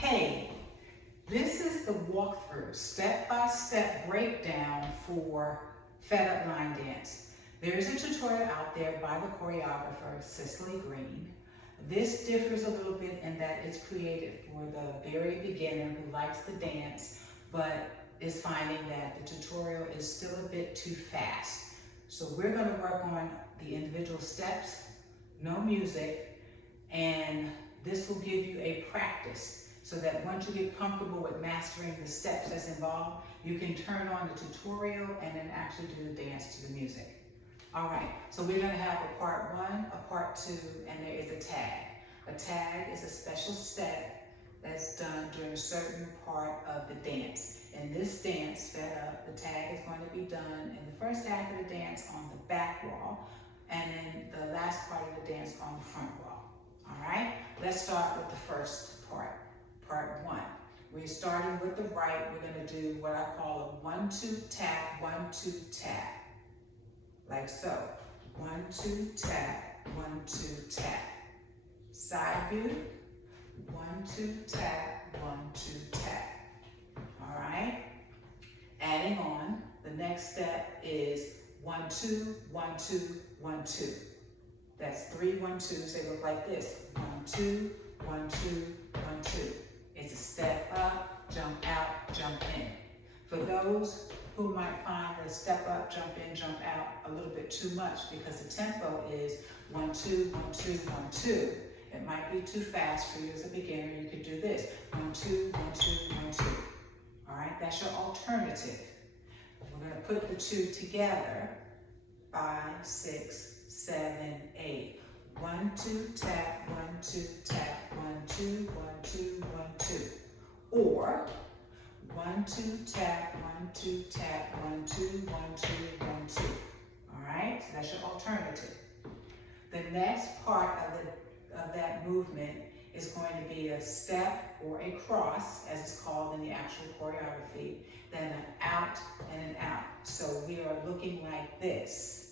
Hey, this is the walkthrough, step-by-step breakdown for Fed Up Line Dance. There's a tutorial out there by the choreographer, Cicely Green. This differs a little bit in that it's created for the very beginner who likes the dance, but is finding that the tutorial is still a bit too fast. So we're gonna work on the individual steps, no music, and this will give you a practice so that once you get comfortable with mastering the steps that's involved, you can turn on the tutorial and then actually do the dance to the music. All right, so we're gonna have a part one, a part two, and there is a tag. A tag is a special step that's done during a certain part of the dance. In this dance, Fed Up, the tag is going to be done in the first half of the dance on the back wall, and then the last part of the dance on the front wall. All right, let's start with the first part, part one. We're starting with the right. We're gonna do what I call a 1-2 tap, 1-2 tap. Like so, 1-2 tap, 1-2 tap. Side view, 1-2 tap, 1-2 tap. All right. Adding on, the next step is 1-2, 1-2, 1-2. That's 3 1-2s. They look like this: 1-2, 1-2, 1-2. It's a step up, jump out, jump in. For those who might find the step up, jump in, jump out a little bit too much because the tempo is 1-2, 1-2, 1-2. It might be too fast for you as a beginner. You could do this: 1-2, 1-2, 1-2. All right, that's your alternative. We're going to put the two together: 5, 6, 7, 8. 1-2 tap, 1-2 tap, 1-2, 1-2, 1-2. Or 1-2 tap, 1-2 tap, 1-2, 1-2, 1-2. All right, so that's your alternative. The next part of that movement is going to be a step or a cross, as it's called in the actual choreography, then an out and an out. So we are looking like this: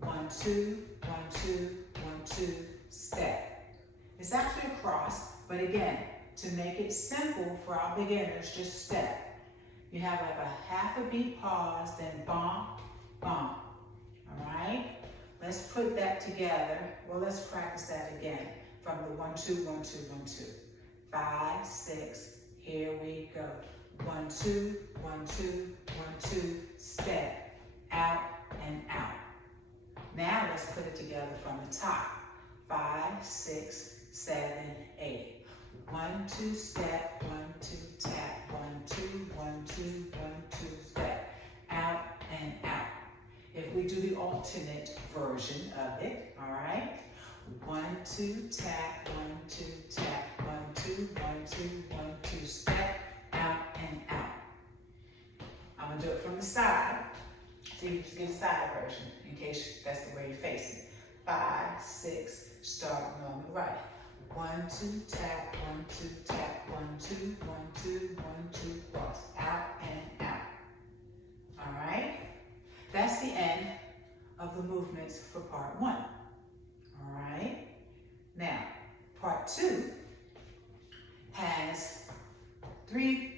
1-2, 1-2, 1-2, step. It's actually a cross, but again, to make it simple for our beginners, just step. You have like a half a beat pause, then bump, bump. All right? Let's put that together. Well, let's practice that again from the 1-2, 1-2, 1-2. 5, 6, here we go. 1-2, 1-2, 1-2, step, out and out. Now let's put it together from the top. 5, 6, 7, 8. 1-2 step, 1-2 tap, 1-2, 1-2, 1-2 step, out and out. If we do the alternate version of it, all right? 1-2 tap, 1-2 tap, 1-2, 1-2, 1-2 step, out and out. I'm gonna do it from the side. So you just get a side version in case that's the way you're facing. 5, 6, starting on the right. 1-2 tap, 1-2 tap, 1-2, 1-2, 1-2, cross, out and out. All right? That's the end of the movements for part one. All right? Now, part two has three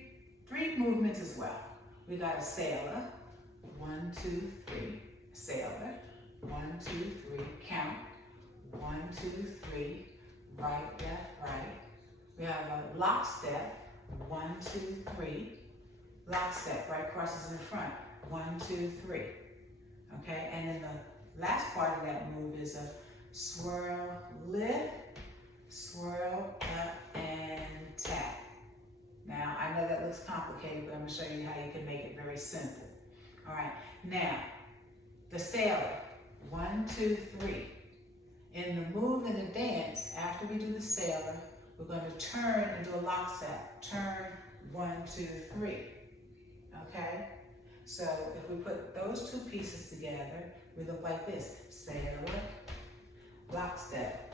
movements as well. We got a sailor, 1, 2, 3, sailor, 1, 2, 3, count, 1, 2, 3, right, left, right. We have a lock step, 1, 2, 3, lock step, right crosses in the front, 1, 2, 3. Okay, and then the last part of that move is a swirl, lift, swirl, up, and tap. Now, I know that looks complicated, but I'm gonna show you how you can make it very simple. All right, now, the sailor, 1, 2, 3. In the move in the dance, after we do the sailor, we're gonna turn and do a lock step. Turn, 1, 2, 3, okay? So if we put those two pieces together, we look like this: sailor, lock step,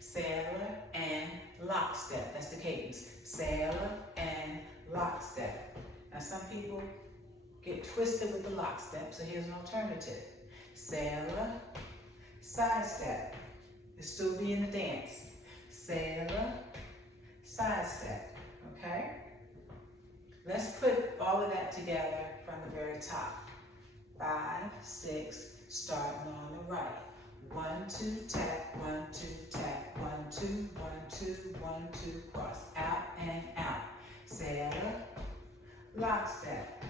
sailor, and lock step. That's the cadence. Sailor and lock step. Now some people get twisted with the lock step, so here's an alternative. Sailor, side step. It'll still be in the dance. Sailor, side step, okay? Let's put all of that together from the very top. 5, 6, starting on the right. 1, 2, tap, 1, 2, tap, 1, 2, 1, 2, 1, 2, cross, out and out. Sailor, lock step,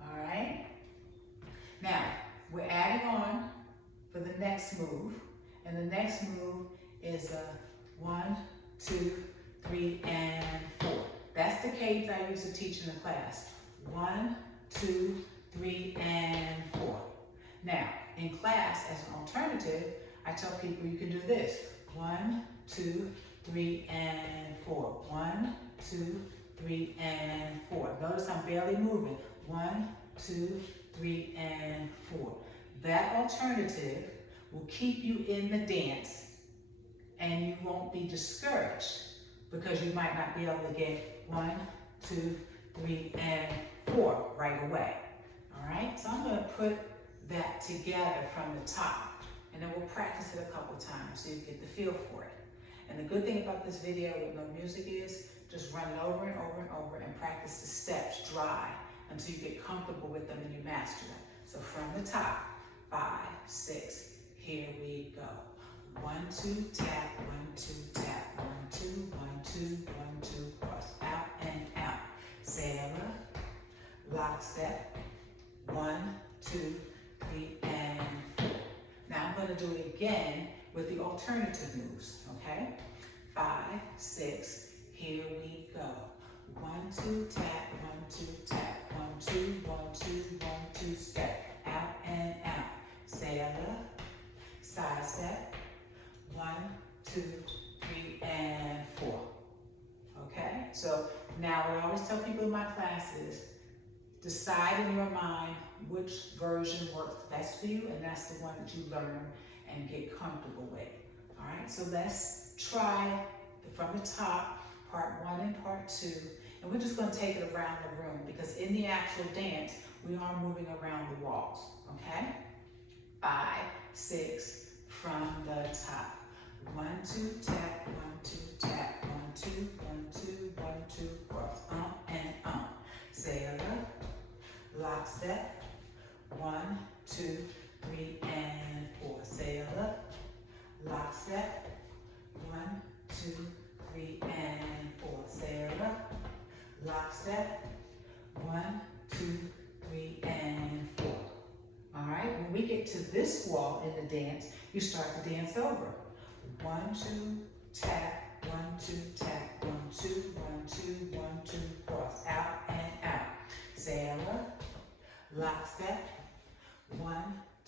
all right? Now, we're adding on for the next move, and the next move is a 1, 2, 3, and 4. That's the cadence I used to teach in the class. 1, 2, 3, and 4. Now, in class, as an alternative, I tell people you can do this. 1, 2, 3, and 4. 1, 2, 3, and 4. Notice I'm barely moving. 1, 2, 3, and 4. That alternative will keep you in the dance, and you won't be discouraged because you might not be able to get 1, 2, 3, and 4 right away. All right, so I'm going to put that together from the top, and then we'll practice it a couple times so you get the feel for it. And the good thing about this video with no music is just run it over and over and over and practice the steps dry until you get comfortable with them and you master them. So from the top, 5, 6, here we go. 1, 2, tap, 1, 2, tap, 1, 2, 1, 2, 1, 2, cross, out and out. Sailor, lock step, 1, 2, 3, and 4. Now I'm going to do it again with the alternative moves, okay? 5, 6, here we go. 1, 2, tap, 1, 2, tap, 1, 2, 1, 2, 1, 2, step, out and out. Sailor, side step, 1, 2, 3, and 4. Okay? So now what I always tell people in my class is decide in your mind which version works best for you, and that's the one that you learn and get comfortable with. All right? So let's try from the top, part 1 and part 2, and we're just going to take it around the room because in the actual dance, we are moving around the walls. Okay? 5, 6, from the top. 1, 2, tap, 1, 2, tap, 1, 2, 1, 2, 1, 2, cross, and Sailor, lock step, 1, 2, 3, and 4. Sailor, lock step, 1, 2, 3, and 4. Sailor, lock step, 1, 2, 3, and 4. All right, when we get to this wall in the dance, you start to dance over. 1, 2, tap, 1, 2, tap, 1, 2, 1, 2, 1, 2, cross, out and out. Sailor, lock step, 1,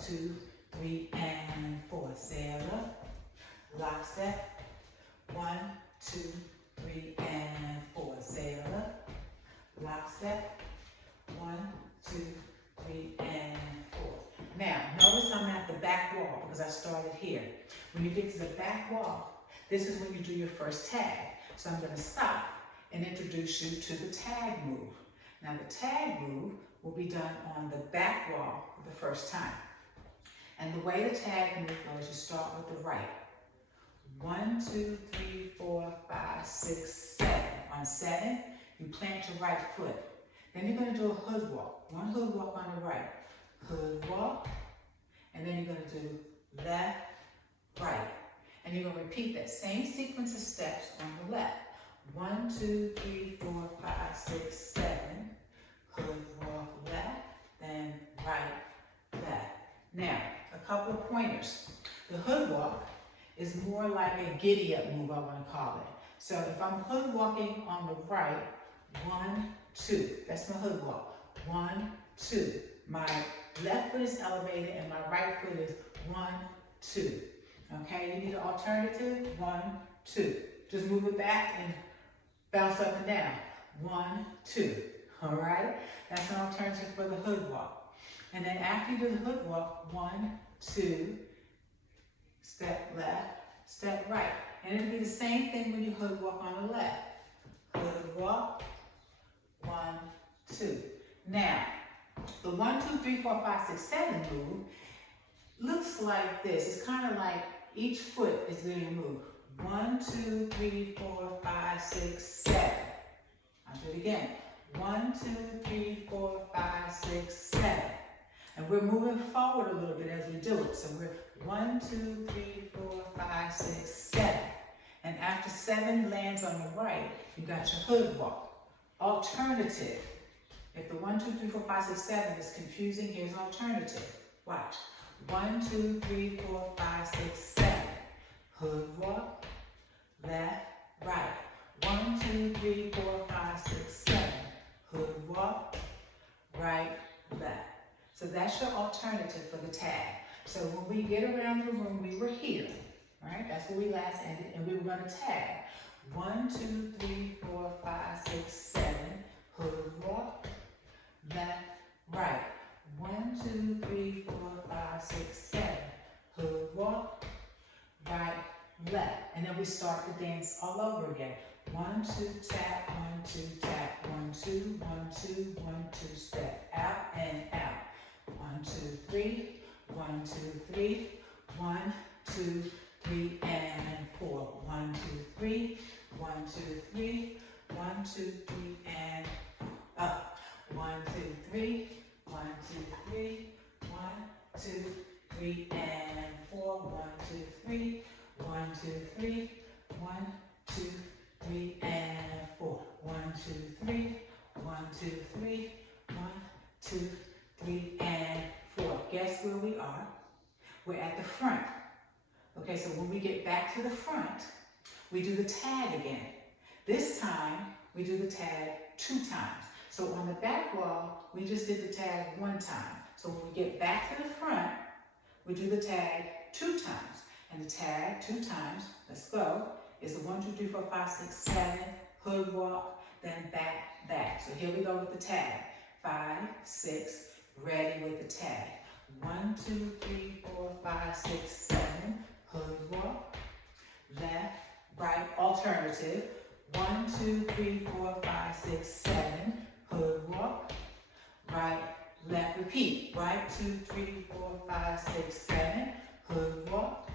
2, 3, and 4. Sailor, lock step, 1, 2, 3, and 4. Sailor, lock step, 1, 2, 3, and 4. Now, notice I'm at the back wall because I started here. When you get to the back wall, this is when you do your first tag. So I'm going to stop and introduce you to the tag move. Now, the tag move will be done on the back wall for the first time. And the way the tag move goes, you start with the right. 1, 2, 3, 4, 5, 6, 7. On 7, you plant your right foot. Then you're going to do a hood walk. One hood walk on the right. Hood walk. And then you're going to do left, right. And you're going to repeat that same sequence of steps on the left. 1, 2, 3, 4, 5, 6, 7. Hood walk left, then right, left. Now, a couple of pointers. The hood walk is more like a giddy up move, I want to call it. So if I'm hood walking on the right, 1, 2. That's my hood walk. 1, 2. My left foot is elevated and my right foot is 1, 2. Okay, you need an alternative. 1, 2. Just move it back and bounce up and down. 1, 2. All right, that's an alternative for the hood walk. And then after you do the hood walk, 1, 2, step left, step right. And it'll be the same thing when you hood walk on the left. Hood walk, 1, 2. Now, the 1, 2, 3, 4, 5, 6, 7 move looks like this. It's kind of like each foot is doing a move. 1, 2, 3, 4, 5, 6, 7. I'll do it again. 1, 2, 3, 4, 5, 6, 7. And we're moving forward a little bit as we do it. So we're 1, 2, 3, 4, 5, 6, 7. And after 7 lands on the right, you got your hood walk. Alternative. If the 1, 2, 3, 4, 5, 6, 7 is confusing, here's alternative. Watch. 1, 2, 3, 4, 5, 6, 7. Hood walk, left, right. 1, 2, 3, 4, 5, 6, 7. Hood walk, right, left. So that's your alternative for the tag. So when we get around the room, we were here, right? That's where we last ended, and we were going to tag. 1, 2, 3, 4, 5, 6, 7. Hood walk, left, right. 1, 2, 3, 4, 5, 6, 7. Hood walk, right, left. And then we start the dance all over again. 1, 2, tap, 1, 2, tap, 1, 2, 1, 2, 1, 2, step out and out. 1, 2, 3, 1, 2, 3, 1, 2, 3, and 4. 1, 2, 3, 1, 2, 3, 1, 2, 3, and up. 1, 2, 3, 1, 2, 3, 1, 2, 3, and 4. 1, 2, 3, 1, 2, 3, 1, 2, 3, and 4. 1, 2, 3, 1, 2, 3, 1, 2, 3, and 4. Guess where we are? We're at the front. Okay, so when we get back to the front, we do the tag again. This time, we do the tag 2 times. So on the back wall, we just did the tag 1 time. So when we get back to the front, we do the tag 2 times. And the tag 2 times, let's go, is the 1, 2, 3, 4, 5, 6, 7, hood walk, then back, back. So here we go with the tag. 5, 6, ready with the tag. 1, 2, 3, 4, 5, 6, 7, hood walk, left, right, alternative. 1, 2, 3, 4, 5, 6, 7, hood walk, right, left, repeat. Right, 2, 3, 4, 5, 6, 7, hood walk,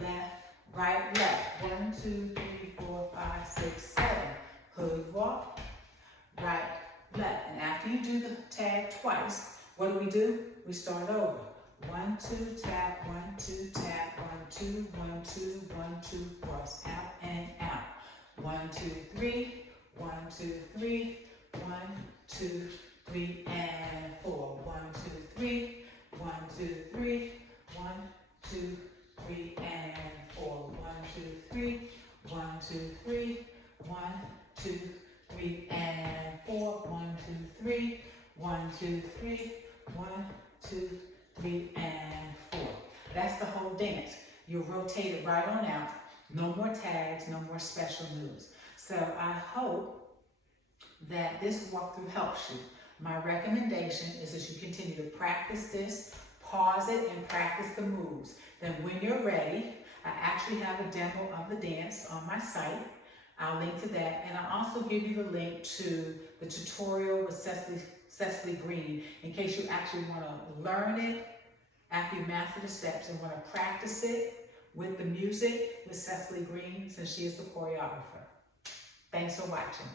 left, right, left. 1, 2, 3, 4, 5, 6, 7, hood walk, right, left. And after you do the tag twice, what do? We start over. 1, 2, tap, 1, 2, tap, 1, 2, 1, 2, 1, 2, cross out and out. 1, 2, 3, 1, 2, 3, 1, 2, 3, and 4. 1, 2, 3, 1, 2, 3, 1, 2, 3, and 4. 1, 2, 3, 1, 2, 3, 1, 2, 3, and 4. 1, 2, 3, 1, 2, 3, 1, 2, 3, and 4. That's the whole dance. You'll rotate it right on out. No more tags, no more special moves. So I hope that this walkthrough helps you. My recommendation is that you continue to practice this, pause it, and practice the moves. Then when you're ready, I actually have a demo of the dance on my site. I'll link to that, and I'll also give you the link to the tutorial with Cecily Green in case you actually want to learn it after you master the steps and want to practice it with the music with Cecily Green, since she is the choreographer. Thanks for watching.